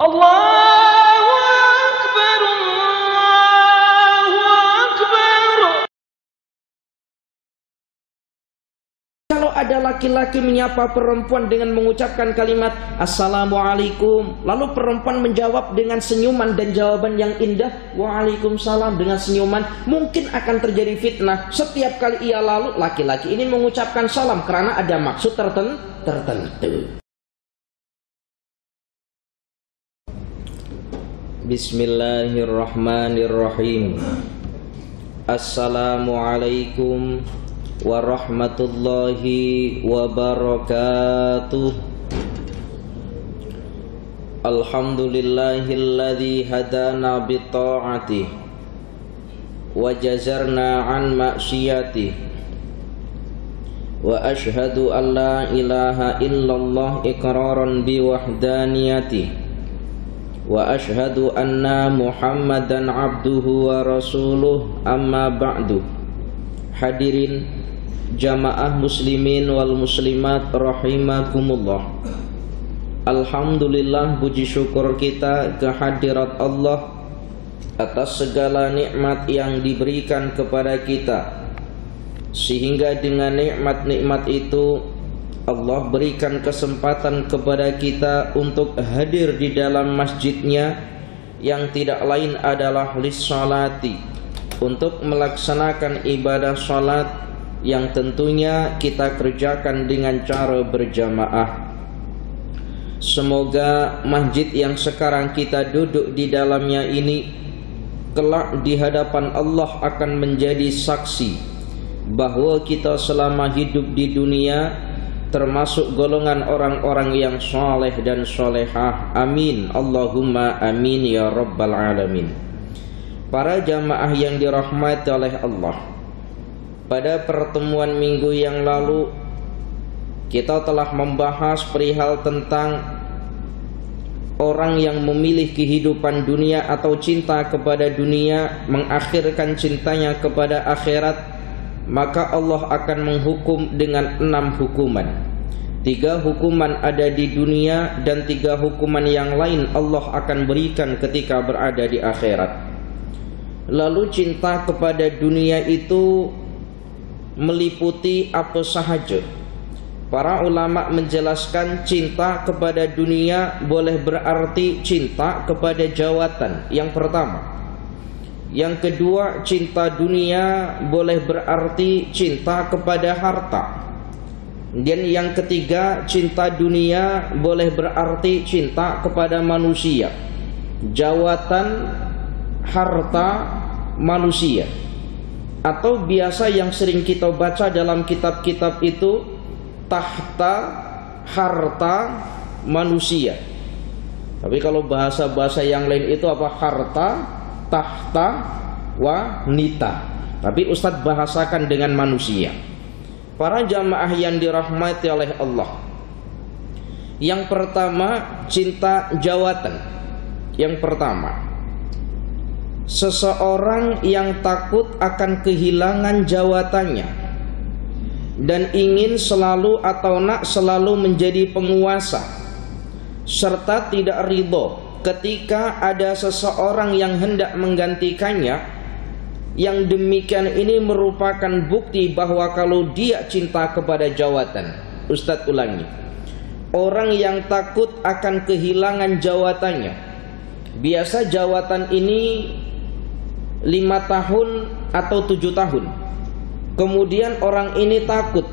Allahu Akbar, Allahu Akbar. Kalau ada laki-laki menyapa perempuan dengan mengucapkan kalimat Assalamualaikum, lalu perempuan menjawab dengan senyuman dan jawaban yang indah Waalaikumsalam dengan senyuman, mungkin akan terjadi fitnah. Setiap kali ia lalu, laki-laki ini mengucapkan salam karena ada maksud tertentu. Bismillahirrahmanirrahim. Assalamualaikum warahmatullahi wabarakatuh. Alhamdulillahilladzi hadana bita'atih wa jazarna an ma'siyatih, wa ashhadu an la ilaha illallah iqraran biwahdaniyatih, wa ashhadu anna Muhammadan abduhu wa rasuluh, amma ba'du. Hadirin jamaah muslimin wal muslimat rahimakumullah. Alhamdulillah, puji syukur kita kehadirat Allah atas segala nikmat yang diberikan kepada kita, sehingga dengan nikmat-nikmat itu Allah berikan kesempatan kepada kita untuk hadir di dalam masjidnya yang tidak lain adalah lissalati, untuk melaksanakan ibadah salat yang tentunya kita kerjakan dengan cara berjamaah. Semoga masjid yang sekarang kita duduk di dalamnya ini kelak di hadapan Allah akan menjadi saksi bahwa kita selama hidup di dunia termasuk golongan orang-orang yang soleh dan solehah. Amin, Allahumma amin ya rabbal alamin. Para jamaah yang dirahmati oleh Allah, pada pertemuan minggu yang lalu kita telah membahas perihal tentang orang yang memilih kehidupan dunia atau cinta kepada dunia, mengakhirkan cintanya kepada akhirat, maka Allah akan menghukum dengan 6 hukuman. 3 hukuman ada di dunia dan 3 hukuman yang lain Allah akan berikan ketika berada di akhirat. Lalu cinta kepada dunia itu meliputi apa sahaja? Para ulama menjelaskan cinta kepada dunia boleh berarti cinta kepada jawatan, yang pertama. Yang kedua, cinta dunia boleh berarti cinta kepada harta. Dan yang ketiga, cinta dunia boleh berarti cinta kepada manusia. Jawatan, harta, manusia. Atau biasa yang sering kita baca dalam kitab-kitab itu tahta, harta, manusia. Tapi kalau bahasa-bahasa yang lain itu apa? Harta, tahta, wanita. Tapi Ustadz bahasakan dengan manusia. Para jamaah yang dirahmati oleh Allah, yang pertama cinta jawatan. Yang pertama, seseorang yang takut akan kehilangan jawatannya dan ingin selalu atau nak selalu menjadi penguasa, serta tidak ridho ketika ada seseorang yang hendak menggantikannya. Yang demikian ini merupakan bukti bahwa kalau dia cinta kepada jawatan. Ustadz ulangi, orang yang takut akan kehilangan jawatannya. Biasa jawatan ini 5 tahun atau 7 tahun. Kemudian orang ini takut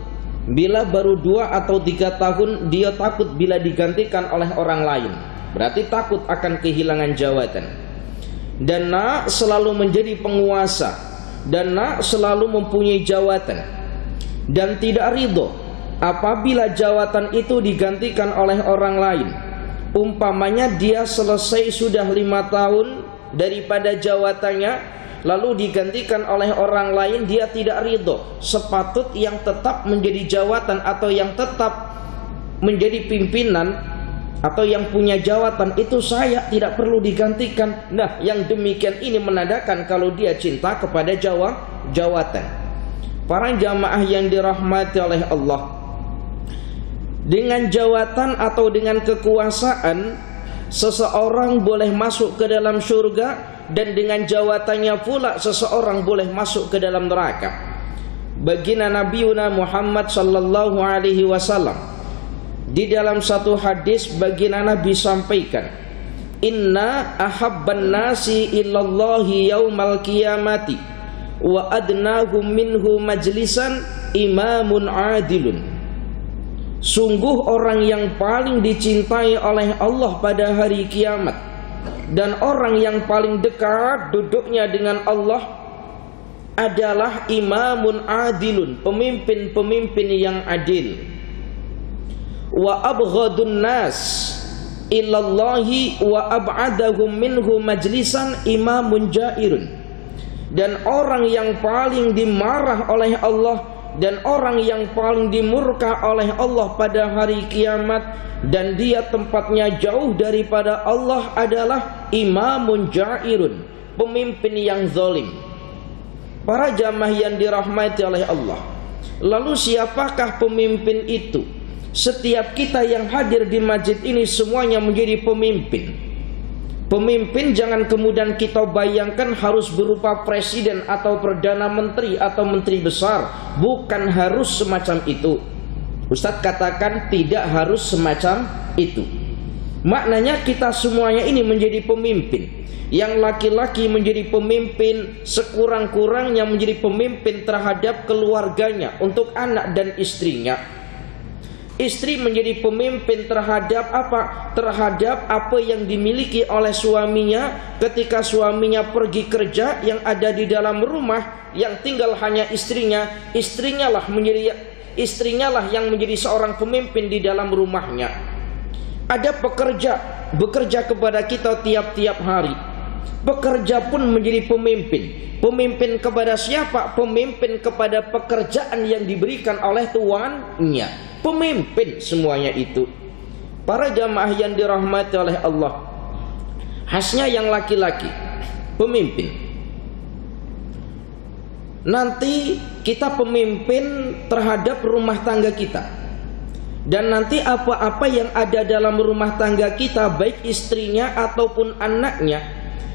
bila baru 2 atau 3 tahun, dia takut bila digantikan oleh orang lain. Berarti takut akan kehilangan jawatan. Dan nak selalu menjadi penguasa, dan nak selalu mempunyai jawatan, dan tidak ridho apabila jawatan itu digantikan oleh orang lain. Umpamanya dia selesai sudah 5 tahun daripada jawatannya, lalu digantikan oleh orang lain, dia tidak ridho. Sepatut yang tetap menjadi jawatan atau yang tetap menjadi pimpinan atau yang punya jawatan itu saya tidak perlu digantikan. Nah, yang demikian ini menandakan kalau dia cinta kepada jawatan. Para jamaah yang dirahmati oleh Allah, dengan jawatan atau dengan kekuasaan seseorang boleh masuk ke dalam surga, dan dengan jawatannya pula seseorang boleh masuk ke dalam neraka. Baginda Nabiuna Muhammad sallallahu alaihi wasallam di dalam satu hadis baginda Nabi sampaikan, inna ahabban nasi illallahi yaumal qiyamati wa adnahum minhu majlisan imamun adilun. Sungguh orang yang paling dicintai oleh Allah pada hari kiamat dan orang yang paling dekat duduknya dengan Allah adalah imamun adilun, pemimpin-pemimpin yang adil. Wa abghadun nas ilallahi wa ab'adahum minhu majlisan imamun jairun. Dan orang yang paling dimarah oleh Allah dan orang yang paling dimurka oleh Allah pada hari kiamat dan dia tempatnya jauh daripada Allah adalah imamun jairun, pemimpin yang zalim. Para jamaah yang dirahmati oleh Allah, lalu siapakah pemimpin itu? Setiap kita yang hadir di masjid ini semuanya menjadi pemimpin. Pemimpin jangan kemudian kita bayangkan harus berupa presiden atau perdana menteri atau menteri besar. Bukan harus semacam itu. Ustadz katakan tidak harus semacam itu. Maknanya kita semuanya ini menjadi pemimpin. Yang laki-laki menjadi pemimpin, sekurang-kurangnya menjadi pemimpin terhadap keluarganya, untuk anak dan istrinya. Istri menjadi pemimpin terhadap apa? Terhadap apa yang dimiliki oleh suaminya ketika suaminya pergi kerja, yang ada di dalam rumah, yang tinggal hanya istrinya. Istrinya lah yang menjadi seorang pemimpin di dalam rumahnya. Ada pekerja bekerja kepada kita tiap-tiap hari. Pekerja pun menjadi pemimpin. Pemimpin kepada siapa? Pemimpin kepada pekerjaan yang diberikan oleh tuannya. Pemimpin semuanya itu. Para jamaah yang dirahmati oleh Allah, khasnya yang laki-laki pemimpin. Nanti kita pemimpin terhadap rumah tangga kita. Dan nanti apa-apa yang ada dalam rumah tangga kita, baik istrinya ataupun anaknya,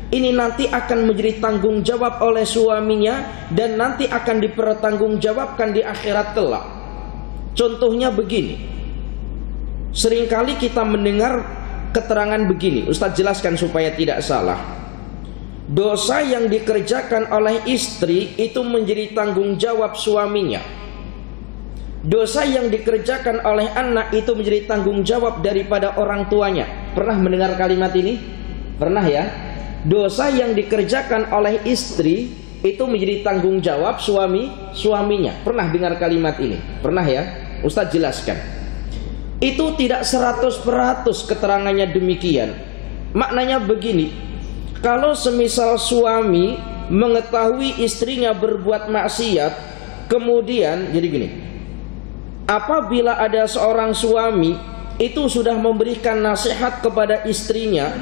ini nanti akan menjadi tanggung jawab oleh suaminya dan nanti akan dipertanggungjawabkan di akhirat kelak. Contohnya begini, seringkali kita mendengar keterangan begini, Ustadz jelaskan supaya tidak salah. Dosa yang dikerjakan oleh istri itu menjadi tanggung jawab suaminya. Dosa yang dikerjakan oleh anak itu menjadi tanggung jawab daripada orang tuanya. Pernah mendengar kalimat ini? Pernah ya? Dosa yang dikerjakan oleh istri itu menjadi tanggung jawab suaminya. Pernah dengar kalimat ini? Pernah ya? Ustadz jelaskan. Itu tidak 100% keterangannya demikian. Maknanya begini, kalau semisal suami mengetahui istrinya berbuat maksiat, kemudian jadi gini, apabila ada seorang suami itu sudah memberikan nasihat kepada istrinya,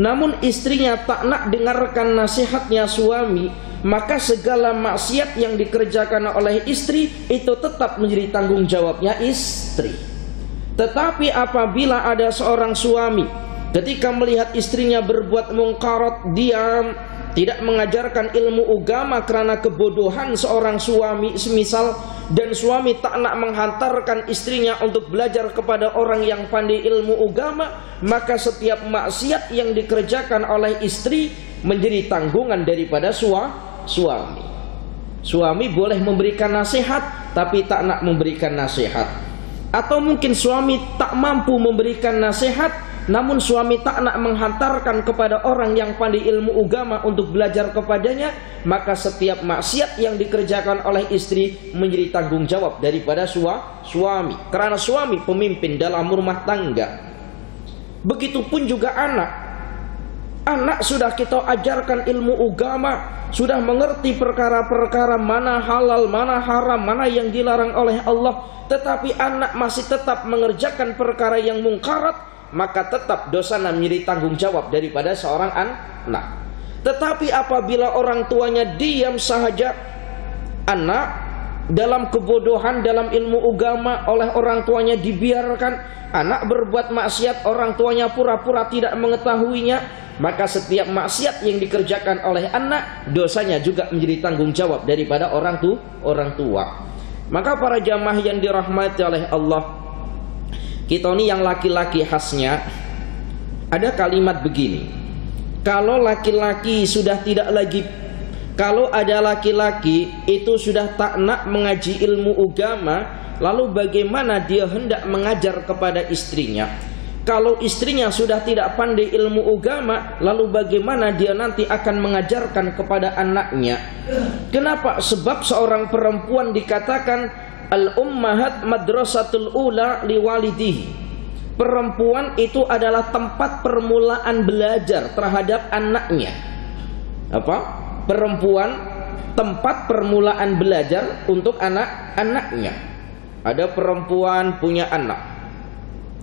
namun istrinya tak nak dengarkan nasihatnya suami, maka segala maksiat yang dikerjakan oleh istri itu tetap menjadi tanggung jawabnya istri. Tetapi apabila ada seorang suami ketika melihat istrinya berbuat mungkarat, diam, tidak mengajarkan ilmu agama karena kebodohan seorang suami semisal, dan suami tak nak menghantarkan istrinya untuk belajar kepada orang yang pandai ilmu agama, maka setiap maksiat yang dikerjakan oleh istri menjadi tanggungan daripada suami. Suami boleh memberikan nasihat tapi tak nak memberikan nasihat. Atau mungkin suami tak mampu memberikan nasihat, namun suami tak nak menghantarkan kepada orang yang pandai ilmu agama untuk belajar kepadanya, maka setiap maksiat yang dikerjakan oleh istri menjadi tanggung jawab daripada suami. Karena suami pemimpin dalam rumah tangga. Begitupun juga anak. Anak sudah kita ajarkan ilmu agama, sudah mengerti perkara-perkara mana halal, mana haram, mana yang dilarang oleh Allah, tetapi anak masih tetap mengerjakan perkara yang mungkarat, maka tetap dosa menjadi tanggung jawab daripada seorang anak. Tetapi apabila orang tuanya diam sahaja, anak dalam kebodohan dalam ilmu agama oleh orang tuanya dibiarkan, anak berbuat maksiat, orang tuanya pura-pura tidak mengetahuinya, maka setiap maksiat yang dikerjakan oleh anak, dosanya juga menjadi tanggung jawab daripada orang tua. Maka para jamaah yang dirahmati oleh Allah, kita ini yang laki-laki khasnya ada kalimat begini. Kalau laki-laki sudah tidak lagi, kalau ada laki-laki itu sudah tak nak mengaji ilmu agama, lalu bagaimana dia hendak mengajar kepada istrinya? Kalau istrinya sudah tidak pandai ilmu agama, lalu bagaimana dia nanti akan mengajarkan kepada anaknya? Kenapa? Sebab seorang perempuan dikatakan al-ummahat madrasatul ula liwalidihi. Perempuan itu adalah tempat permulaan belajar terhadap anaknya. Apa? Perempuan tempat permulaan belajar untuk anak-anaknya. Ada perempuan punya anak,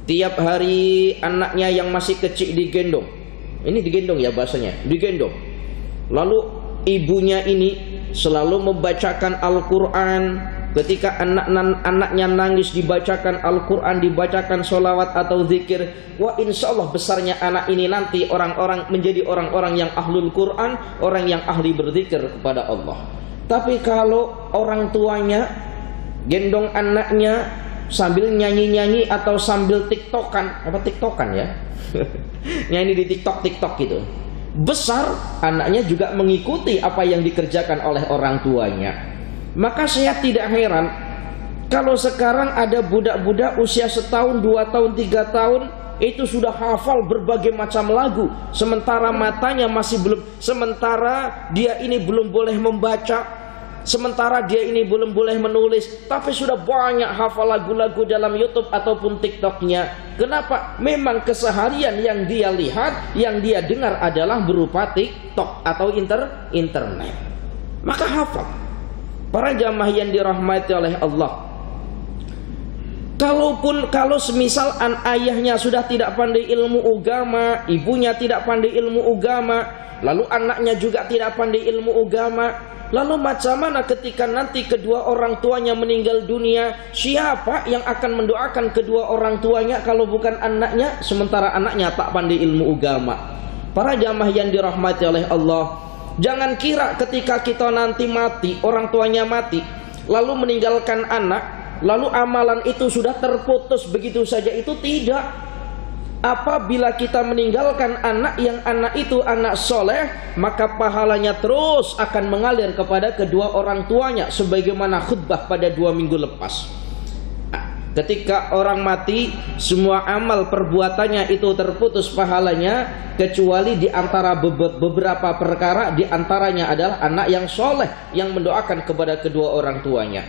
tiap hari anaknya yang masih kecil digendong. Ini digendong ya bahasanya, digendong. Lalu ibunya ini selalu membacakan Al-Quran. Ketika anaknya nangis dibacakan Al-Quran, dibacakan sholawat atau zikir, wah insya Allah besarnya anak ini nanti menjadi orang-orang yang ahlul Quran, orang yang ahli berzikir kepada Allah. Tapi kalau orang tuanya gendong anaknya sambil nyanyi-nyanyi atau sambil tiktokan, apa tiktokan ya? Nyanyi di tiktok gitu. Besar anaknya juga mengikuti apa yang dikerjakan oleh orang tuanya. Maka saya tidak heran kalau sekarang ada budak-budak usia 1 tahun, 2 tahun, 3 tahun itu sudah hafal berbagai macam lagu, sementara matanya masih belum, sementara dia ini belum boleh membaca, sementara dia ini belum boleh menulis, tapi sudah banyak hafal lagu-lagu dalam YouTube ataupun TikToknya. Kenapa? Memang keseharian yang dia lihat, yang dia dengar adalah berupa TikTok atau internet. Maka hafal. Para jamaah yang dirahmati oleh Allah, kalau semisal ayahnya sudah tidak pandai ilmu agama, ibunya tidak pandai ilmu agama, lalu anaknya juga tidak pandai ilmu agama, lalu macam mana ketika nanti kedua orang tuanya meninggal dunia? Siapa yang akan mendoakan kedua orang tuanya kalau bukan anaknya, sementara anaknya tak pandai ilmu agama? Para jamaah yang dirahmati oleh Allah, jangan kira ketika kita nanti mati, orang tuanya mati, lalu meninggalkan anak, lalu amalan itu sudah terputus begitu saja. Itu tidak. Apabila kita meninggalkan anak yang anak itu anak soleh, maka pahalanya terus akan mengalir kepada kedua orang tuanya, sebagaimana khutbah pada 2 minggu lepas. Ketika orang mati, semua amal perbuatannya itu terputus pahalanya, kecuali di antara beberapa perkara, di antaranya adalah anak yang soleh yang mendoakan kepada kedua orang tuanya.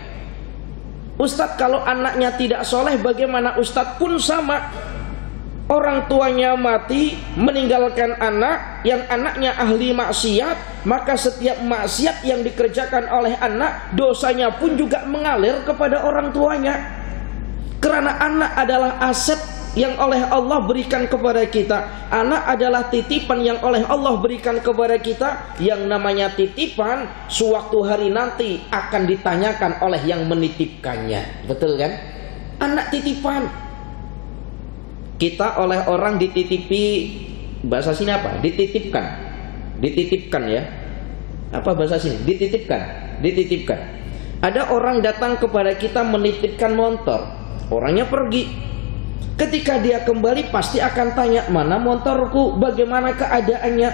Ustadz, kalau anaknya tidak soleh bagaimana? Ustadz pun sama. Orang tuanya mati, meninggalkan anak yang anaknya ahli maksiat, maka setiap maksiat yang dikerjakan oleh anak, dosanya pun juga mengalir kepada orang tuanya. Karena anak adalah aset yang oleh Allah berikan kepada kita. Anak adalah titipan yang oleh Allah berikan kepada kita. Yang namanya titipan, sewaktu hari nanti akan ditanyakan oleh yang menitipkannya. Betul kan? Anak titipan. Kita oleh orang dititipi, bahasa sini apa? Dititipkan. Dititipkan ya. Apa bahasa sini? Dititipkan. Dititipkan. Ada orang datang kepada kita menitipkan motor. Orangnya pergi. Ketika dia kembali pasti akan tanya, mana motorku, bagaimana keadaannya?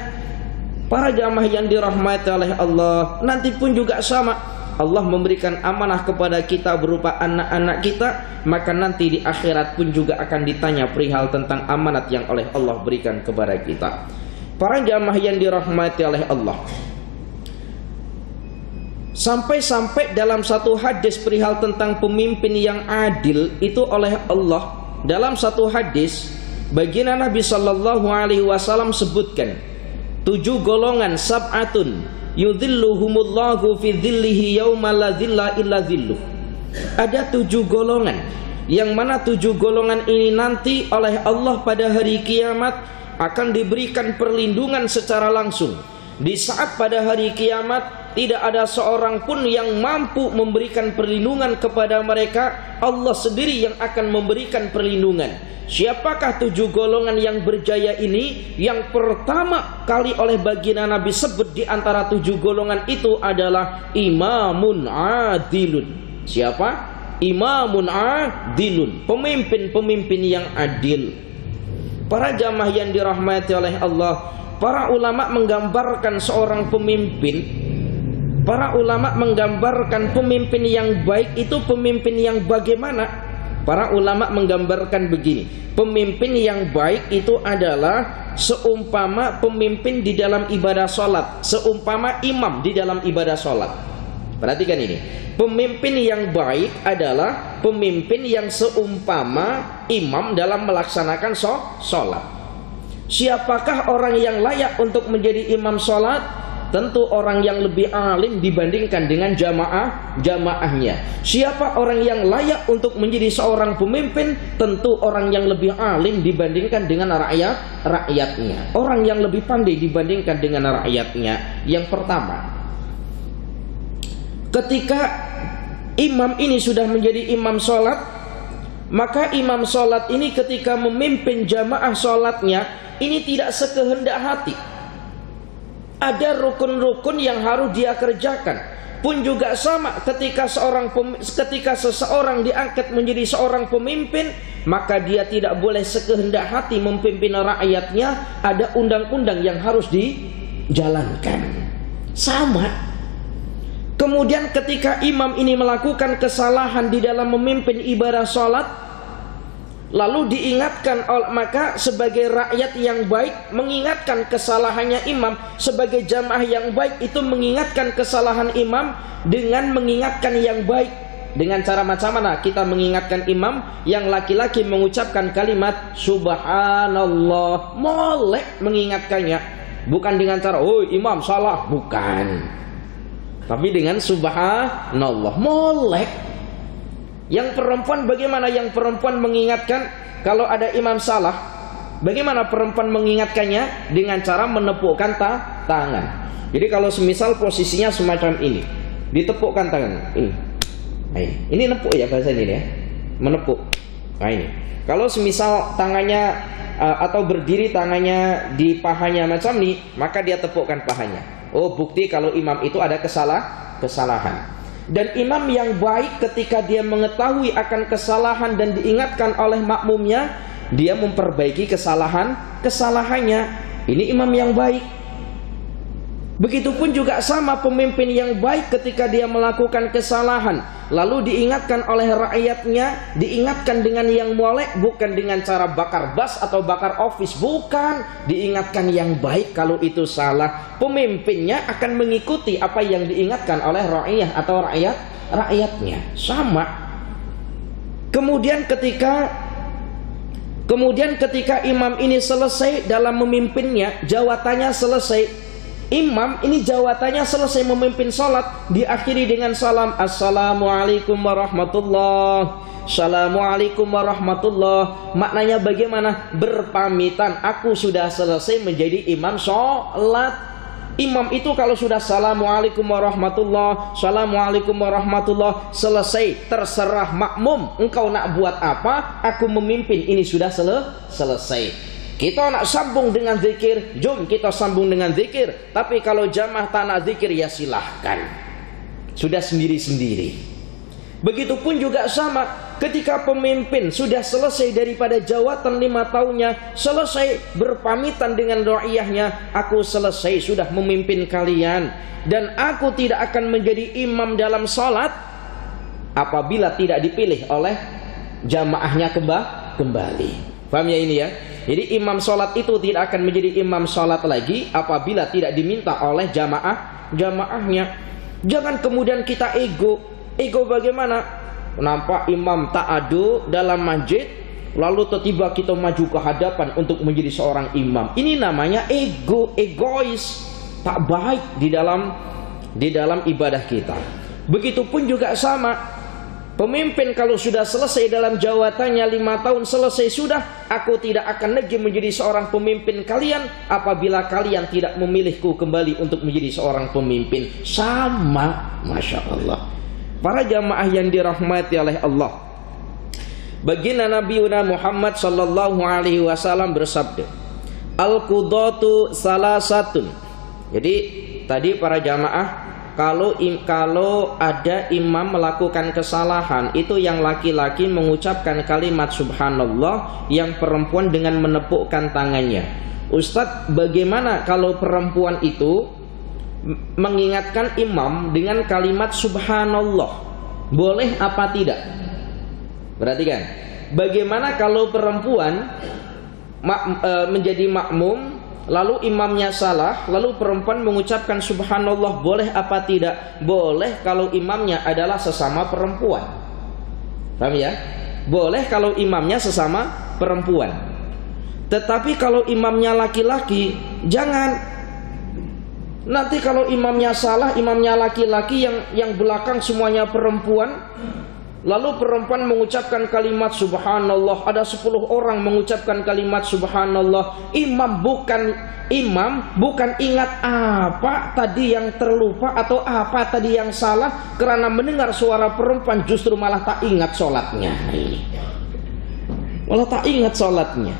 Para jamaah yang dirahmati oleh Allah, nanti pun juga sama. Allah memberikan amanah kepada kita berupa anak-anak kita, maka nanti di akhirat pun juga akan ditanya perihal tentang amanat yang oleh Allah berikan kepada kita. Para jamaah yang dirahmati oleh Allah, sampai-sampai dalam satu hadis perihal tentang pemimpin yang adil itu oleh Allah, dalam satu hadis baginda Nabi sallallahu alaihi wasallam sebutkan 7 golongan, sab'atun yudhilluhumullahu fi dhillihi yauma la dhilla illa dhilluh. Ada 7 golongan, yang mana 7 golongan ini nanti oleh Allah pada hari kiamat akan diberikan perlindungan secara langsung. Di saat pada hari kiamat tidak ada seorang pun yang mampu memberikan perlindungan kepada mereka Allah sendiri yang akan memberikan perlindungan. Siapakah 7 golongan yang berjaya ini? Yang pertama kali oleh baginda Nabi sebut di antara 7 golongan itu adalah imamun adilun. Siapa? Imamun adilun, pemimpin-pemimpin yang adil. Para jamaah yang dirahmati oleh Allah, para ulama menggambarkan seorang pemimpin. Para ulama menggambarkan pemimpin yang baik itu pemimpin yang bagaimana? Para ulama menggambarkan begini, pemimpin yang baik itu adalah seumpama pemimpin di dalam ibadah sholat, seumpama imam di dalam ibadah sholat. Perhatikan ini, pemimpin yang baik adalah pemimpin yang seumpama imam dalam melaksanakan sholat. Siapakah orang yang layak untuk menjadi imam sholat? Tentu orang yang lebih alim dibandingkan dengan jamaahnya. Siapa orang yang layak untuk menjadi seorang pemimpin? Tentu orang yang lebih alim dibandingkan dengan rakyatnya. Orang yang lebih pandai dibandingkan dengan rakyatnya. Yang pertama, ketika imam ini sudah menjadi imam sholat, maka imam sholat ini ketika memimpin jamaah sholatnya ini tidak sekehendak hati. Ada rukun-rukun yang harus dia kerjakan. Pun juga sama, ketika seseorang diangkat menjadi seorang pemimpin, maka dia tidak boleh sekehendak hati memimpin rakyatnya. Ada undang-undang yang harus dijalankan. Sama. Kemudian ketika imam ini melakukan kesalahan di dalam memimpin ibadah sholat, lalu diingatkan, maka sebagai rakyat yang baik mengingatkan kesalahannya imam. Sebagai jamaah yang baik itu mengingatkan kesalahan imam dengan mengingatkan yang baik. Dengan cara macam mana kita mengingatkan imam? Yang laki-laki mengucapkan kalimat subhanallah, molek mengingatkannya. Bukan dengan cara oh imam salah, bukan. Tapi dengan subhanallah, molek. Yang perempuan bagaimana? Yang perempuan mengingatkan kalau ada imam salah, bagaimana perempuan mengingatkannya? Dengan cara menepukkan tangan. Jadi kalau semisal posisinya semacam ini, ditepukkan tangan ini. Nah, ini nepuk ya bahasa ini ya, menepuk. Nah ini. Kalau semisal tangannya atau berdiri tangannya di pahanya macam ini, maka dia tepukkan pahanya. Oh, bukti kalau imam itu ada kesalahan. Dan imam yang baik ketika dia mengetahui akan kesalahan dan diingatkan oleh makmumnya, dia memperbaiki kesalahannya. Ini imam yang baik. Begitupun juga sama pemimpin yang baik ketika dia melakukan kesalahan, lalu diingatkan oleh rakyatnya, diingatkan dengan yang molek, bukan dengan cara bakar bas atau bakar office, bukan. Diingatkan yang baik. Kalau itu salah, pemimpinnya akan mengikuti apa yang diingatkan oleh rakyat atau rakyatnya. Sama. Kemudian ketika imam ini selesai dalam memimpinnya, jawatannya selesai. Imam ini jawatannya selesai memimpin sholat, diakhiri dengan salam, assalamualaikum warahmatullah, assalamualaikum warahmatullah. Maknanya bagaimana? Berpamitan, aku sudah selesai menjadi imam sholat. Imam itu kalau sudah assalamualaikum warahmatullah, assalamualaikum warahmatullah, selesai. Terserah makmum, engkau nak buat apa, aku memimpin, ini sudah selesai. Kita nak sambung dengan zikir, jom kita sambung dengan zikir. Tapi kalau jamaah tak nak zikir, ya silahkan, sudah sendiri-sendiri. Begitupun juga sama, ketika pemimpin sudah selesai daripada jawatan 5 tahunnya, selesai berpamitan dengan ra'iyahnya, aku selesai sudah memimpin kalian, dan aku tidak akan menjadi imam dalam salat apabila tidak dipilih oleh jamaahnya kembali. Paham ya ini ya? Jadi imam sholat itu tidak akan menjadi imam sholat lagi apabila tidak diminta oleh jamaahnya. Jangan kemudian kita ego. Ego bagaimana? Nampak imam ta'adu dalam masjid, lalu tiba-tiba kita maju ke hadapan untuk menjadi seorang imam. Ini namanya ego, egois, tak baik di dalam ibadah kita. Begitupun juga sama. Pemimpin kalau sudah selesai dalam jawatannya 5 tahun selesai sudah, aku tidak akan lagi menjadi seorang pemimpin kalian apabila kalian tidak memilihku kembali untuk menjadi seorang pemimpin. Sama, Masya Allah. Para jamaah yang dirahmati oleh Allah, Baginda Nabi Muhammad sallallahu alaihi wasallam bersabda, al-qudatu salasatun. Jadi tadi para jamaah, kalau ada imam melakukan kesalahan, itu yang laki-laki mengucapkan kalimat subhanallah, yang perempuan dengan menepukkan tangannya. Ustadz, bagaimana kalau perempuan itu mengingatkan imam dengan kalimat subhanallah? Boleh apa tidak? Perhatikan, bagaimana kalau perempuan menjadi makmum, lalu imamnya salah, lalu perempuan mengucapkan subhanallah, boleh apa tidak? Boleh kalau imamnya adalah sesama perempuan. Paham ya? Boleh kalau imamnya sesama perempuan. Tetapi kalau imamnya laki-laki, jangan. Nanti kalau imamnya salah, imamnya laki-laki, yang belakang semuanya perempuan, lalu perempuan mengucapkan kalimat subhanallah, ada 10 orang mengucapkan kalimat subhanallah, imam bukan ingat apa tadi yang terlupa atau apa tadi yang salah, karena mendengar suara perempuan justru malah tak ingat sholatnya. Malah tak ingat sholatnya.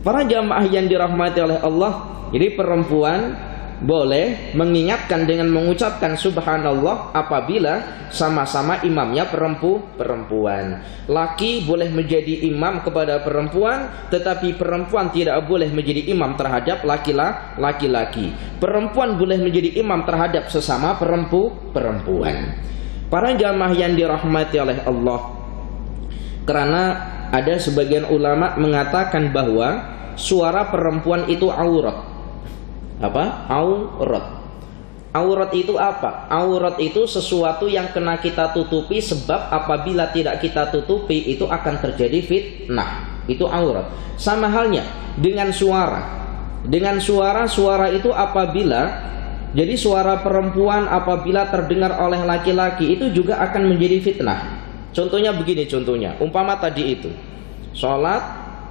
Para jamaah yang dirahmati oleh Allah, jadi perempuan boleh mengingatkan dengan mengucapkan subhanallah apabila sama-sama imamnya perempuan. Laki boleh menjadi imam kepada perempuan, tetapi perempuan tidak boleh menjadi imam terhadap laki-laki. Perempuan boleh menjadi imam terhadap sesama perempuan. Para jamaah yang dirahmati oleh Allah, karena ada sebagian ulama mengatakan bahwa suara perempuan itu aurat. Apa? Aurat itu apa? Aurat itu sesuatu yang kena kita tutupi, sebab apabila tidak kita tutupi itu akan terjadi fitnah. Itu aurat. Sama halnya dengan suara. Dengan suara itu apabila, jadi suara perempuan apabila terdengar oleh laki-laki itu juga akan menjadi fitnah. Contohnya begini, umpama tadi itu sholat,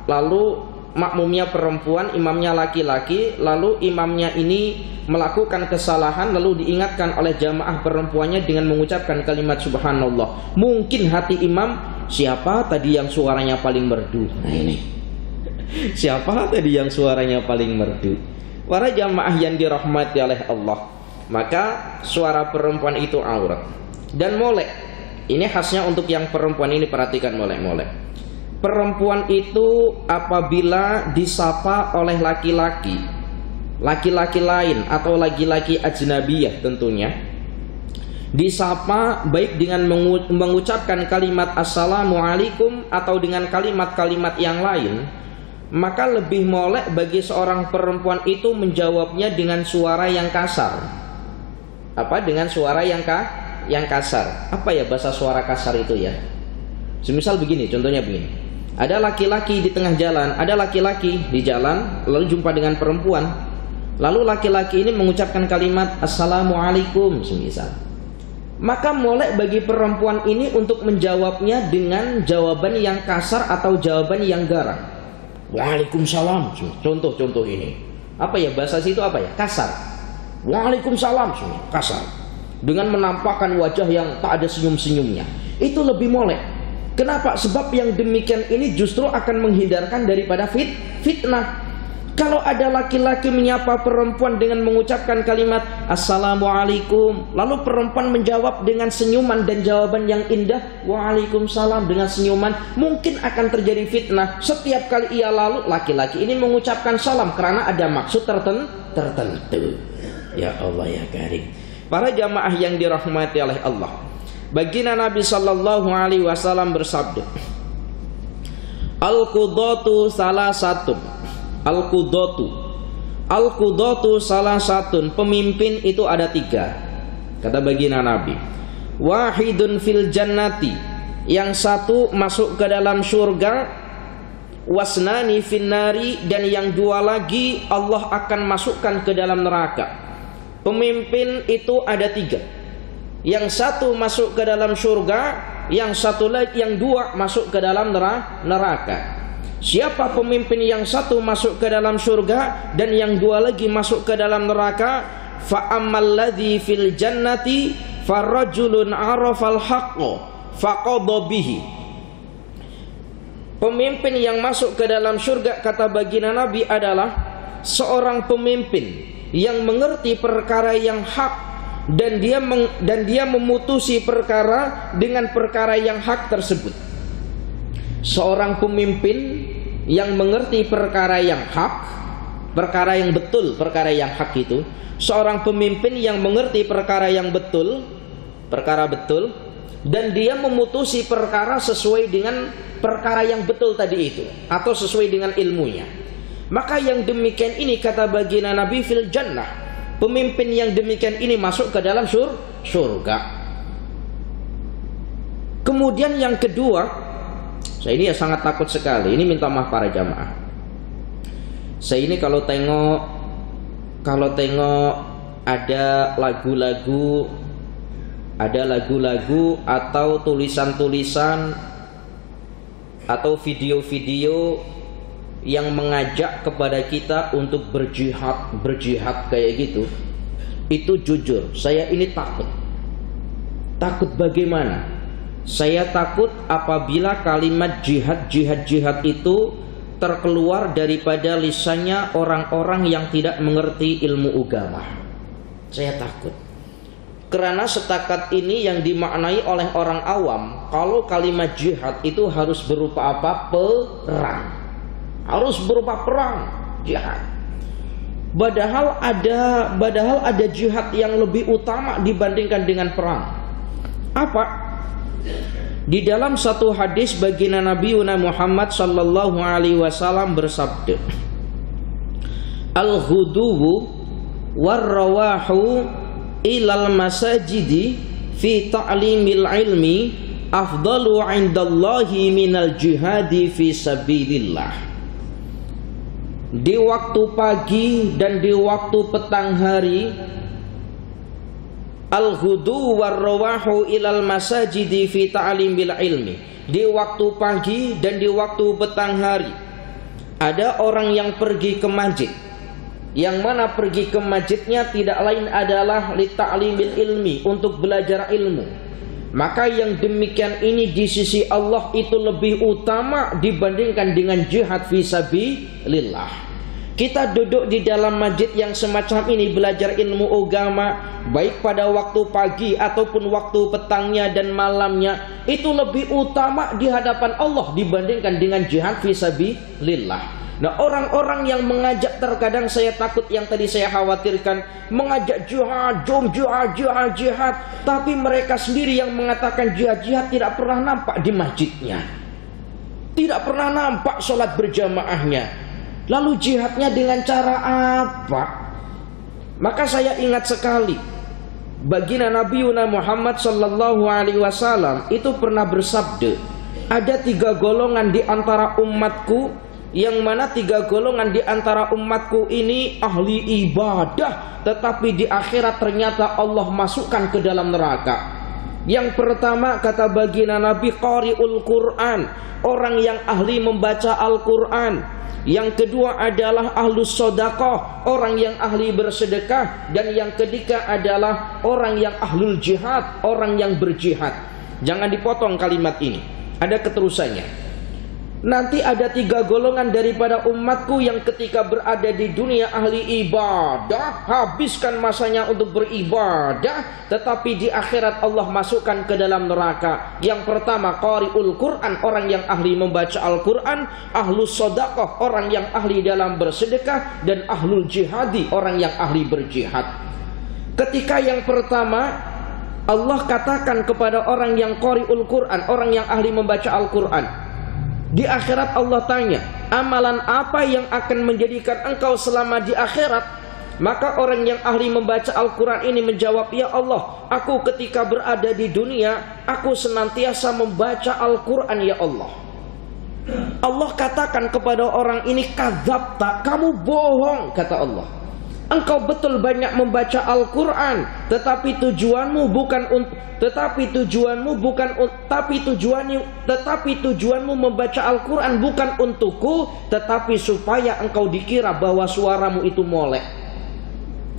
lalu makmumnya perempuan, imamnya laki-laki, lalu imamnya ini melakukan kesalahan, lalu diingatkan oleh jamaah perempuannya dengan mengucapkan kalimat subhanallah. Mungkin hati imam, siapa tadi yang suaranya paling merdu? Nah ini, siapa tadi yang suaranya paling merdu? Para jamaah yang dirahmati oleh Allah, maka suara perempuan itu aurat. Dan molek, ini khasnya untuk yang perempuan ini, perhatikan molek. Perempuan itu apabila disapa oleh laki-laki lain atau laki-laki ajnabiyah tentunya, disapa baik dengan mengucapkan kalimat assalamualaikum atau dengan kalimat-kalimat yang lain, maka lebih molek bagi seorang perempuan itu menjawabnya dengan suara yang kasar. Apa? Dengan suara yang kasar. Apa ya bahasa suara kasar itu ya? Semisal begini, contohnya begini. Ada laki-laki di tengah jalan, ada laki-laki di jalan, lalu jumpa dengan perempuan. Lalu laki-laki ini mengucapkan kalimat assalamualaikum semisal. Maka molek bagi perempuan ini untuk menjawabnya dengan jawaban yang kasar atau jawaban yang garang. Waalaikumsalam. Contoh ini. Apa ya bahasa situ apa ya? Kasar. Waalaikumsalam, kasar. Dengan menampakkan wajah yang tak ada senyum-senyumnya. Itu lebih molek. Kenapa? Sebab yang demikian ini justru akan menghindarkan daripada fitnah. Kalau ada laki-laki menyapa perempuan dengan mengucapkan kalimat assalamualaikum, lalu perempuan menjawab dengan senyuman dan jawaban yang indah, waalaikumsalam, dengan senyuman, mungkin akan terjadi fitnah. Setiap kali ia lalu, laki-laki ini mengucapkan salam karena ada maksud tertentu. Ya Allah ya Karim. Para jamaah yang dirahmati oleh Allah, baginda Nabi sallallahu alaihi wasallam bersabda, al-qudatu salasatun. Al-qudatu salasatun. Pemimpin itu ada 3. Kata baginda Nabi, wahidun fil jannati, yang satu masuk ke dalam surga, wasnani finnari, dan yang 2 lagi Allah akan masukkan ke dalam neraka. Pemimpin itu ada 3. Yang satu masuk ke dalam surga, yang satu lagi, yang 2 masuk ke dalam neraka. Siapa pemimpin yang satu masuk ke dalam surga dan yang 2 lagi masuk ke dalam neraka? Fa ammal ladzi fil jannati farajulun arafal haqqo faqadha bihi. Pemimpin yang masuk ke dalam surga, kata baginda Nabi, adalah seorang pemimpin yang mengerti perkara yang hak dan dia memutusi perkara dengan perkara yang hak tersebut. Seorang pemimpin yang mengerti perkara yang hak, perkara yang betul, perkara yang hak itu. Seorang pemimpin yang mengerti perkara yang betul, perkara betul, dan dia memutusi perkara sesuai dengan perkara yang betul tadi itu, atau sesuai dengan ilmunya. Maka yang demikian ini, kata baginda Nabi, fil jannah, pemimpin yang demikian ini masuk ke dalam surga. Kemudian yang kedua, saya ini ya sangat takut sekali, ini minta maaf para jamaah. Saya ini kalau tengok ada lagu-lagu atau tulisan-tulisan atau video-video yang mengajak kepada kita untuk berjihad kayak gitu, itu jujur saya ini takut. Takut bagaimana? Saya takut apabila kalimat jihad itu terkeluar daripada lisannya orang-orang yang tidak mengerti ilmu agama. Saya takut. Karena setakat ini yang dimaknai oleh orang awam, kalau kalimat jihad itu harus berupa apa? Perang. Harus berupa perang, jihad. Padahal ada jihad yang lebih utama dibandingkan dengan perang. Apa? Di dalam satu hadis baginda Nabi Muhammad sallallahu alaihi wasallam bersabda, "Al-ghuduwu war-rawahu ilal masajidi fi ta'limil ilmi afdalu 'indallahi minal jihadi fi sabilillah." Di waktu pagi dan di waktu petang hari, al-ghudu war-rawahu ilal masajidi fi ta'limil ilmi. Di waktu pagi dan di waktu petang hari, ada orang yang pergi ke masjid, yang mana pergi ke masjidnya tidak lain adalah li ta'limil ilmi, untuk belajar ilmu. Maka yang demikian ini di sisi Allah itu lebih utama dibandingkan dengan jihad fi sabilillah. Kita duduk di dalam masjid yang semacam ini belajar ilmu agama, baik pada waktu pagi ataupun waktu petangnya dan malamnya, itu lebih utama di hadapan Allah dibandingkan dengan jihad fi sabilillah. Nah, orang-orang yang mengajak, terkadang saya takut yang tadi saya khawatirkan, mengajak jihad, jihad, tapi mereka sendiri yang mengatakan jihad tidak pernah nampak di masjidnya, tidak pernah nampak sholat berjamaahnya. Lalu jihadnya dengan cara apa? Maka saya ingat sekali baginda Nabi Muhammad sallallahu alaihi wasallam itu pernah bersabda, ada 3 golongan di antara umatku, yang mana 3 golongan di antara umatku ini ahli ibadah, tetapi di akhirat ternyata Allah masukkan ke dalam neraka. Yang pertama, kata baginda Nabi, qari'ul Quran, orang yang ahli membaca Al-Quran. Yang kedua adalah ahlus sodaqah, orang yang ahli bersedekah. Dan yang ketiga adalah orang yang ahlul jihad, orang yang berjihad. Jangan dipotong kalimat ini, ada keterusannya. Nanti ada 3 golongan daripada umatku yang ketika berada di dunia ahli ibadah, habiskan masanya untuk beribadah, tetapi di akhirat Allah masukkan ke dalam neraka. Yang pertama qari'ul Quran, orang yang ahli membaca Al-Quran. Ahlus sodaqah, orang yang ahli dalam bersedekah. Dan ahlul jihadi, orang yang ahli berjihad. Ketika yang pertama Allah katakan kepada orang yang qari'ul Quran, orang yang ahli membaca Al-Quran, di akhirat Allah tanya, amalan apa yang akan menjadikan engkau selama di akhirat? Maka orang yang ahli membaca Al-Quran ini menjawab, ya Allah, aku ketika berada di dunia, aku senantiasa membaca Al-Quran, ya Allah. Allah katakan kepada orang ini, kadzabta, kamu bohong, kata Allah. Engkau betul banyak membaca Al-Quran, tetapi tujuanmu membaca Al-Quran bukan untukku, tetapi supaya engkau dikira bahwa suaramu itu molek.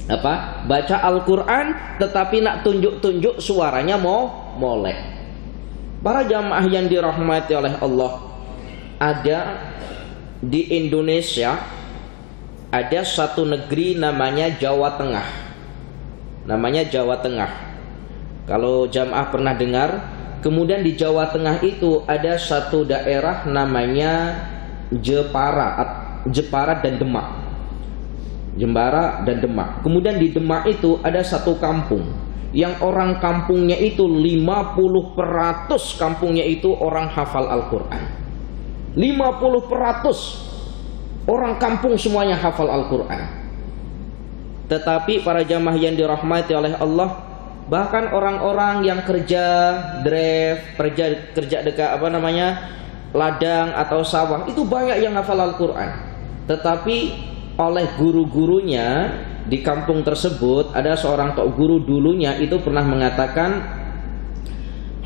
Apa? Baca Al-Quran tetapi nak tunjuk-tunjuk suaranya molek. Para jamaah yang dirahmati oleh Allah, ada di Indonesia, ada satu negeri namanya Jawa Tengah. Namanya Jawa Tengah. Kalau jamaah pernah dengar. Kemudian di Jawa Tengah itu ada satu daerah namanya Jepara dan Demak. Jembara dan Demak. Kemudian di Demak itu ada satu kampung yang orang kampungnya itu 50% kampungnya itu orang hafal Al-Quran. 50% orang kampung semuanya hafal Al-Quran. Tetapi para jamaah yang dirahmati oleh Allah, bahkan orang-orang yang kerja dekat ladang atau sawah itu banyak yang hafal Al-Quran. Tetapi oleh guru-gurunya di kampung tersebut, ada seorang tok guru dulunya itu pernah mengatakan,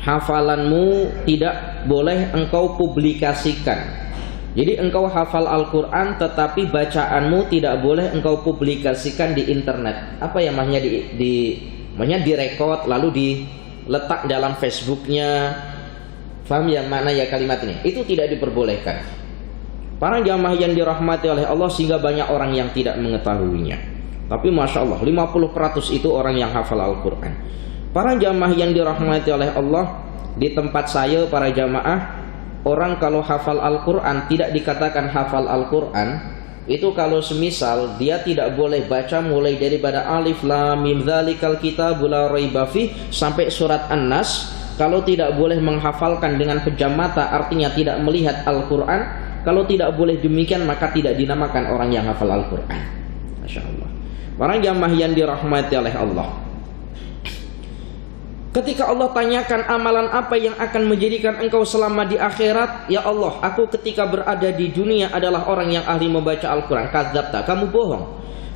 hafalanmu tidak boleh engkau publikasikan. Jadi engkau hafal Al-Quran tetapi bacaanmu tidak boleh engkau publikasikan di internet. Apa ya maksudnya maksudnya direkod lalu diletak dalam Facebooknya. Faham ya makna ya kalimat ini? Itu tidak diperbolehkan. Para jamaah yang dirahmati oleh Allah, sehingga banyak orang yang tidak mengetahuinya. Tapi Masya Allah 50% itu orang yang hafal Al-Quran. Para jamaah yang dirahmati oleh Allah, di tempat saya para jamaah, orang kalau hafal Al-Quran tidak dikatakan hafal Al-Quran. Itu kalau semisal dia tidak boleh baca mulai daripada Alif Lam Mim Dzalikal Kitabul La Raiba Fih sampai surat An-Nas. Kalau tidak boleh menghafalkan dengan pejam mata, artinya tidak melihat Al-Quran. Kalau tidak boleh demikian, maka tidak dinamakan orang yang hafal Al-Quran. Masya Allah. Para jamaah yang dirahmati oleh Allah, ketika Allah tanyakan amalan apa yang akan menjadikan engkau selama di akhirat, ya Allah, aku ketika berada di dunia adalah orang yang ahli membaca Al-Quran. Kadzabta, kamu bohong.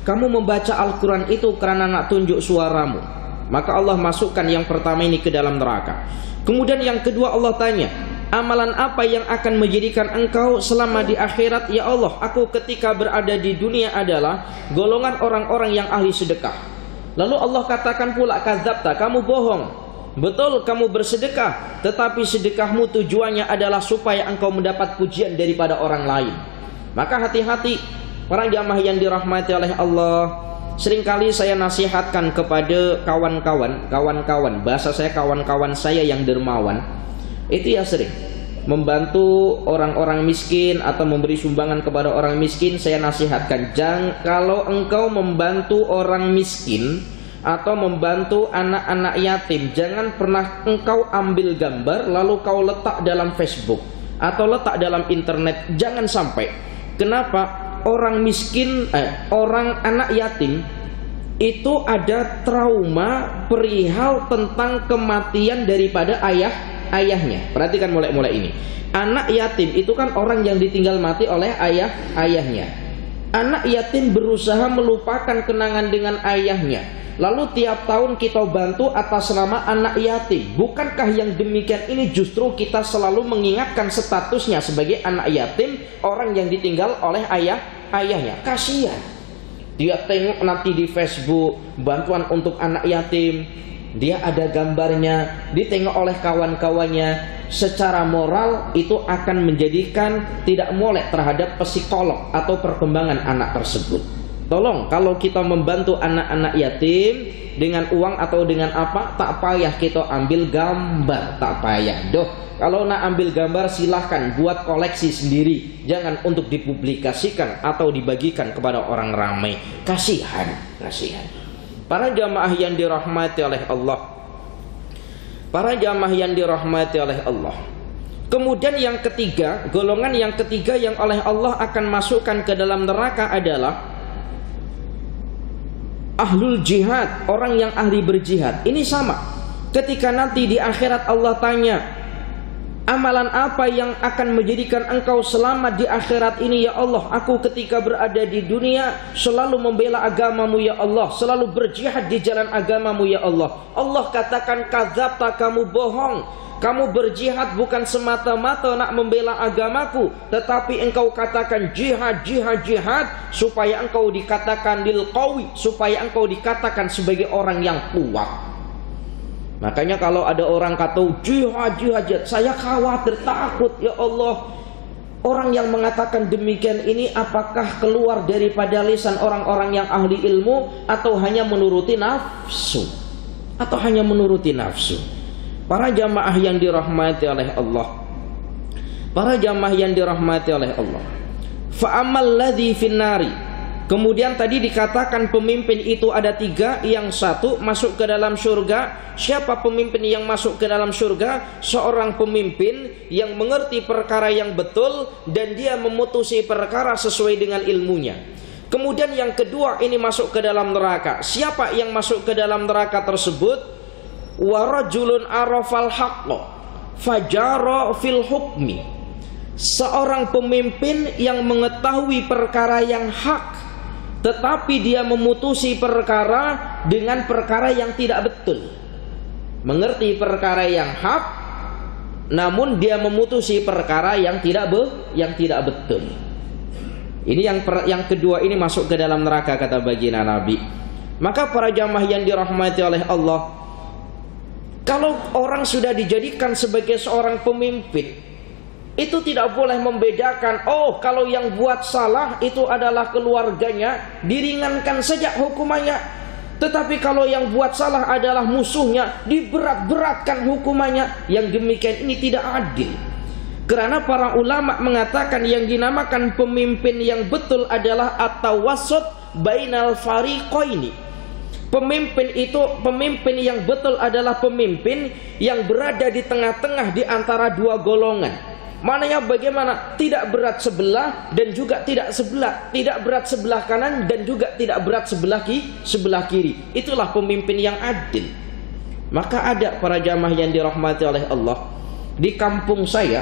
Kamu membaca Al-Quran itu karena nak tunjuk suaramu. Maka Allah masukkan yang pertama ini ke dalam neraka. Kemudian yang kedua Allah tanya, amalan apa yang akan menjadikan engkau selama di akhirat? Ya Allah, aku ketika berada di dunia adalah golongan orang-orang yang ahli sedekah. Lalu Allah katakan pula, kadzabta, kamu bohong. Betul kamu bersedekah, tetapi sedekahmu tujuannya adalah supaya engkau mendapat pujian daripada orang lain. Maka hati-hati para jamaah yang dirahmati oleh Allah. Seringkali saya nasihatkan kepada kawan-kawan, bahasa saya kawan-kawan saya yang dermawan, itu ya sering membantu orang-orang miskin atau memberi sumbangan kepada orang miskin. Saya nasihatkan, jangan, kalau engkau membantu orang miskin atau membantu anak-anak yatim, jangan pernah engkau ambil gambar lalu kau letak dalam Facebook atau letak dalam internet. Jangan sampai. Kenapa? Orang miskin, orang anak yatim itu ada trauma perihal tentang kematian daripada ayahnya. Perhatikan mulai ini. Anak yatim itu kan orang yang ditinggal mati oleh ayahnya. Anak yatim berusaha melupakan kenangan dengan ayahnya. Lalu tiap tahun kita bantu atas nama anak yatim. Bukankah yang demikian ini justru kita selalu mengingatkan statusnya sebagai anak yatim, orang yang ditinggal oleh ayahnya? Kasihan. Dia tengok nanti di Facebook bantuan untuk anak yatim, dia ada gambarnya, ditengok oleh kawan-kawannya. Secara moral itu akan menjadikan tidak molek terhadap psikolog atau perkembangan anak tersebut. Tolong, kalau kita membantu anak-anak yatim dengan uang atau dengan apa, tak payah kita ambil gambar, tak payah. Kalau nak ambil gambar silahkan buat koleksi sendiri, jangan untuk dipublikasikan atau dibagikan kepada orang ramai. Kasihan. Para jamaah yang dirahmati oleh Allah, Kemudian yang ketiga, golongan yang ketiga yang oleh Allah akan masukkan ke dalam neraka adalah ahlul jihad, orang yang ahli berjihad. Ini sama. Ketika nanti di akhirat Allah tanya, amalan apa yang akan menjadikan engkau selamat di akhirat ini ya Allah? Aku ketika berada di dunia selalu membela agamamu ya Allah, selalu berjihad di jalan agamamu ya Allah. Allah katakan, kadzabta, kamu bohong. Kamu berjihad bukan semata-mata nak membela agamaku, tetapi engkau katakan jihad supaya engkau dikatakan lil qawi, supaya engkau dikatakan sebagai orang yang kuat. Makanya kalau ada orang kata jihad, saya khawatir, takut ya Allah. Orang yang mengatakan demikian ini apakah keluar daripada lisan orang-orang yang ahli ilmu atau hanya menuruti nafsu? Atau hanya menuruti nafsu? Para jamaah yang dirahmati oleh Allah, para jamaah yang dirahmati oleh Allah, fa'amal ladzi finnari. Kemudian tadi dikatakan pemimpin itu ada tiga. Yang satu masuk ke dalam surga. Siapa pemimpin yang masuk ke dalam surga? Seorang pemimpin yang mengerti perkara yang betul dan dia memutusi perkara sesuai dengan ilmunya. Kemudian yang kedua ini masuk ke dalam neraka. Siapa yang masuk ke dalam neraka tersebut? Wa rajulun arafal haqqo fajara fil hukmi. Seorang pemimpin yang mengetahui perkara yang hak, tetapi dia memutusi perkara dengan perkara yang tidak betul. Mengerti perkara yang hak, namun dia memutusi perkara yang tidak betul. Ini yang kedua ini masuk ke dalam neraka, kata baginda Nabi. Maka para jamaah yang dirahmati oleh Allah, kalau orang sudah dijadikan sebagai seorang pemimpin, itu tidak boleh membedakan, oh kalau yang buat salah itu adalah keluarganya, diringankan saja hukumannya. Tetapi kalau yang buat salah adalah musuhnya, diberat-beratkan hukumannya. Yang demikian ini tidak adil. Karena para ulama mengatakan yang dinamakan pemimpin yang betul adalah at-tawassut bainal fariqaini. Pemimpin itu, pemimpin yang betul adalah pemimpin yang berada di tengah-tengah di antara dua golongan. Mananya bagaimana? Tidak berat sebelah dan juga tidak sebelah, tidak berat sebelah kanan dan juga tidak berat sebelah kiri. Itulah pemimpin yang adil. Maka ada para jamaah yang dirahmati oleh Allah, di kampung saya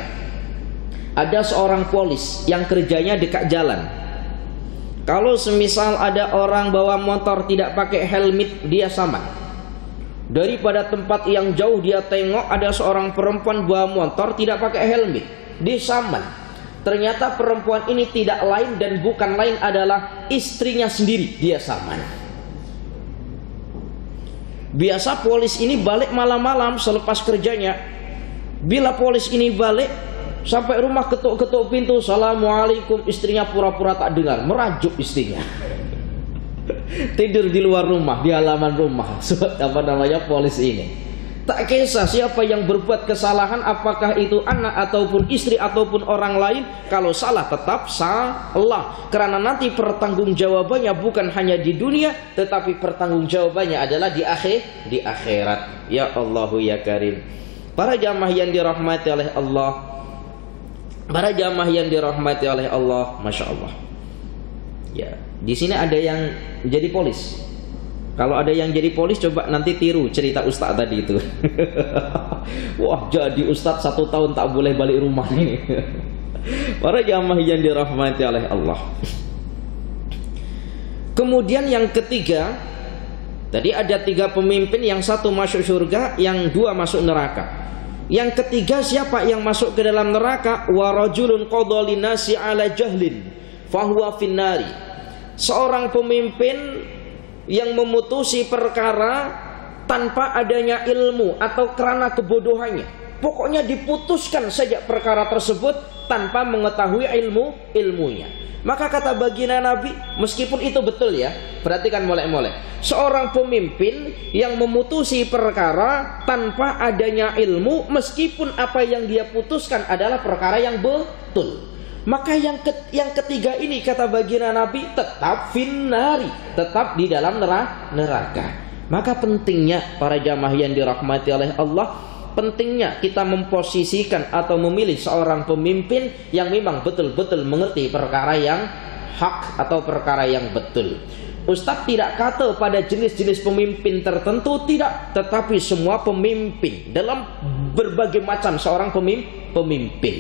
ada seorang polis yang kerjanya dekat jalan. Kalau semisal ada orang bawa motor tidak pakai helmet, dia saman. Daripada tempat yang jauh dia tengok ada seorang perempuan bawa motor tidak pakai helmet, disaman. Ternyata perempuan ini tidak lain dan bukan lain adalah istrinya sendiri, dia saman. Biasa polis ini balik malam-malam selepas kerjanya. Bila polis ini balik sampai rumah, ketuk-ketuk pintu, assalamualaikum, istrinya pura-pura tak dengar, merajuk istrinya. Tidur di luar rumah, di halaman rumah. Apa namanya, polis ini tak kisah siapa yang berbuat kesalahan, apakah itu anak ataupun istri ataupun orang lain. Kalau salah tetap salah, karena nanti pertanggungjawabannya bukan hanya di dunia, tetapi pertanggungjawabannya adalah di akhirat. Ya Allahu ya Karim. Para jamaah yang dirahmati oleh Allah, para jamaah yang dirahmati oleh Allah, masya Allah. Ya, di sini ada yang jadi polis. Kalau ada yang jadi polis, coba nanti tiru cerita Ustaz tadi itu. Wah, jadi Ustaz 1 tahun tak boleh balik rumah ini. Para jamaah yang dirahmati oleh Allah. Kemudian yang ketiga, tadi ada 3 pemimpin, yang 1 masuk surga, yang 2 masuk neraka. Yang ketiga siapa yang masuk ke dalam neraka? Wa rajulun qadha linasi ala jahlin fahuwa finnari. Seorang pemimpin yang memutusi perkara tanpa adanya ilmu atau karena kebodohannya. Pokoknya diputuskan saja perkara tersebut tanpa mengetahui ilmunya. Maka kata baginda Nabi, meskipun itu betul ya, perhatikan molek-molek. Seorang pemimpin yang memutusi perkara tanpa adanya ilmu, meskipun apa yang dia putuskan adalah perkara yang betul, maka yang ketiga ini kata baginda Nabi tetap finnari, tetap di dalam neraka. Maka pentingnya para jamaah yang dirahmati oleh Allah, pentingnya kita memposisikan atau memilih seorang pemimpin yang memang betul-betul mengerti perkara yang hak atau perkara yang betul. Ustaz tidak kata pada jenis-jenis pemimpin tertentu, tidak, tetapi semua pemimpin dalam berbagai macam seorang pemimpin.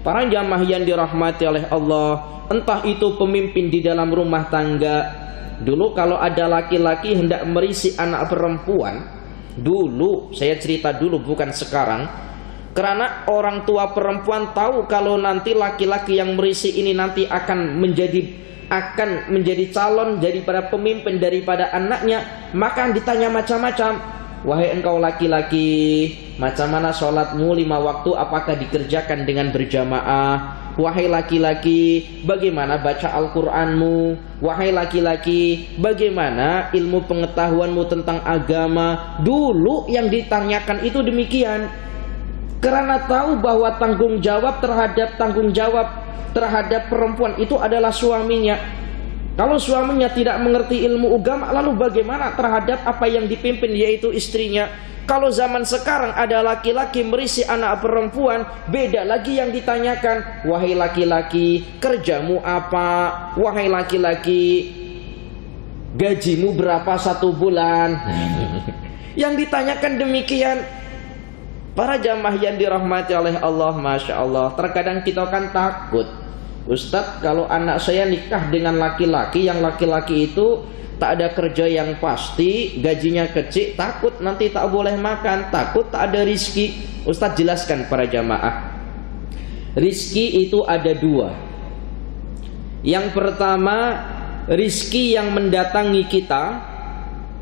Para jamaah yang dirahmati oleh Allah, entah itu pemimpin di dalam rumah tangga. Dulu kalau ada laki-laki hendak merisi anak perempuan, dulu, saya cerita dulu bukan sekarang, karena orang tua perempuan tahu kalau nanti laki-laki yang merisi ini nanti akan menjadi calon daripada pemimpin daripada anaknya, maka ditanya macam-macam. Wahai engkau laki-laki, macam mana sholatmu 5 waktu, apakah dikerjakan dengan berjamaah? Wahai laki-laki, bagaimana baca Al-Quranmu? Wahai laki-laki, bagaimana ilmu pengetahuanmu tentang agama? Dulu yang ditanyakan itu demikian, karena tahu bahwa tanggung jawab terhadap perempuan itu adalah suaminya. Kalau suaminya tidak mengerti ilmu agama, lalu bagaimana terhadap apa yang dipimpin, yaitu istrinya? Kalau zaman sekarang ada laki-laki merisi anak perempuan, beda lagi yang ditanyakan. Wahai laki-laki, kerjamu apa? Wahai laki-laki, gajimu berapa 1 bulan? Yang ditanyakan demikian. Para jamaah yang dirahmati oleh Allah, Masya Allah, terkadang kita kan takut, Ustadz, kalau anak saya nikah dengan laki-laki, yang laki-laki itu tak ada kerja yang pasti, gajinya kecil, takut nanti tak boleh makan, takut tak ada rizki. Ustadz jelaskan para jamaah, rizki itu ada 2. Yang pertama, rizki yang mendatangi kita,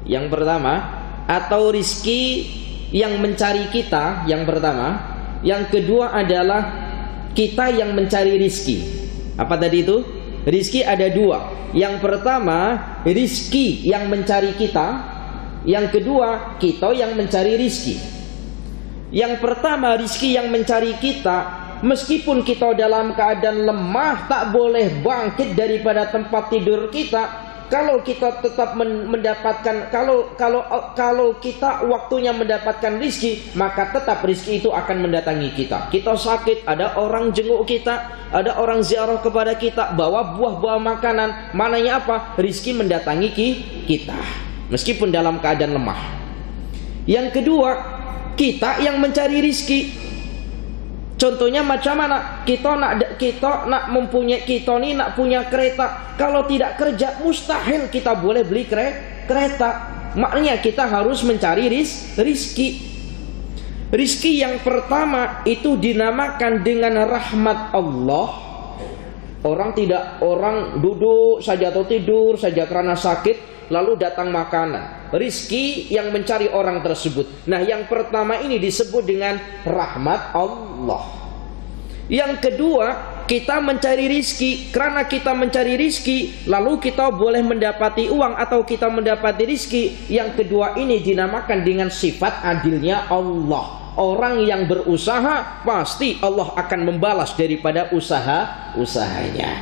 yang pertama, atau rizki yang mencari kita, yang pertama. Yang kedua adalah kita yang mencari rizki. Apa tadi itu? Rizki ada 2. Yang pertama, rizki yang mencari kita. Yang kedua, kita yang mencari rizki. Yang pertama, rizki yang mencari kita, meskipun kita dalam keadaan lemah, tak boleh bangkit daripada tempat tidur kita. Kalau kita tetap mendapatkan, kalau kita waktunya mendapatkan rizki, maka tetap rizki itu akan mendatangi kita. Kita sakit, ada orang jenguk kita, ada orang ziarah kepada kita, bawa buah-buah makanan. Mananya apa? Rizki mendatangi kita, meskipun dalam keadaan lemah. Yang kedua, kita yang mencari rizki. Contohnya macam mana? Kita nak punya kereta. Kalau tidak kerja, mustahil kita boleh beli kereta. Maknanya kita harus mencari rizki. Rizki yang pertama itu dinamakan dengan rahmat Allah. Orang duduk saja atau tidur saja karena sakit, lalu datang makanan. Rizki yang mencari orang tersebut. Nah, yang pertama ini disebut dengan rahmat Allah. Yang kedua, kita mencari rizki. Karena kita mencari rizki, lalu kita boleh mendapati uang atau kita mendapati rizki. Yang kedua ini dinamakan dengan sifat adilnya Allah. Orang yang berusaha, pasti Allah akan membalas daripada usahanya.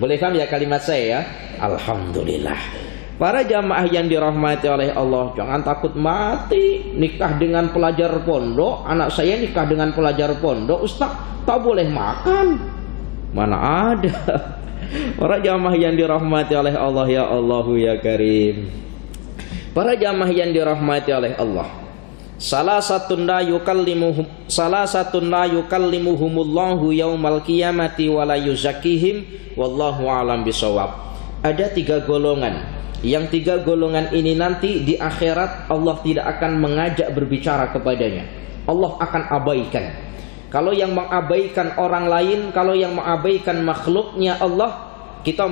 Boleh paham ya kalimat saya ya? Alhamdulillah. Para jamaah yang dirahmati oleh Allah, jangan takut mati. Nikah dengan pelajar pondok, anak saya nikah dengan pelajar pondok, Ustaz, tak boleh makan. Mana ada. Para jamaah yang dirahmati oleh Allah, ya Allahu ya Karim. Para jamaah yang dirahmati oleh Allah, salah satu la yukallimuhumullahu yaumal qiyamati wa la yuzakkihim wallahu alam bisawab. Ada 3 golongan. Yang 3 golongan ini nanti di akhirat Allah tidak akan mengajak berbicara kepadanya. Allah akan abaikan. Kalau yang mengabaikan orang lain, kalau yang mengabaikan makhluknya Allah, kita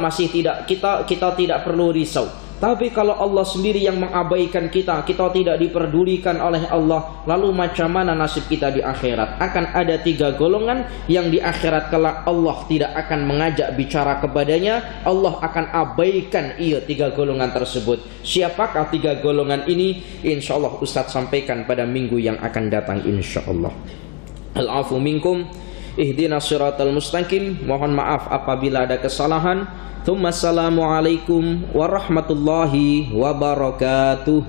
tidak perlu risau. Tapi kalau Allah sendiri yang mengabaikan kita tidak diperdulikan oleh Allah, lalu macam mana nasib kita di akhirat? Akan ada 3 golongan yang di akhirat kelak Allah tidak akan mengajak bicara kepadanya, Allah akan abaikan 3 golongan tersebut. Siapakah 3 golongan ini? Insya Allah Ustadz sampaikan pada minggu yang akan datang insya Allah. Al-afu minkum, ihdinas siratal mustaqim. Mohon maaf apabila ada kesalahan. Assalamualaikum warahmatullahi wabarakatuh.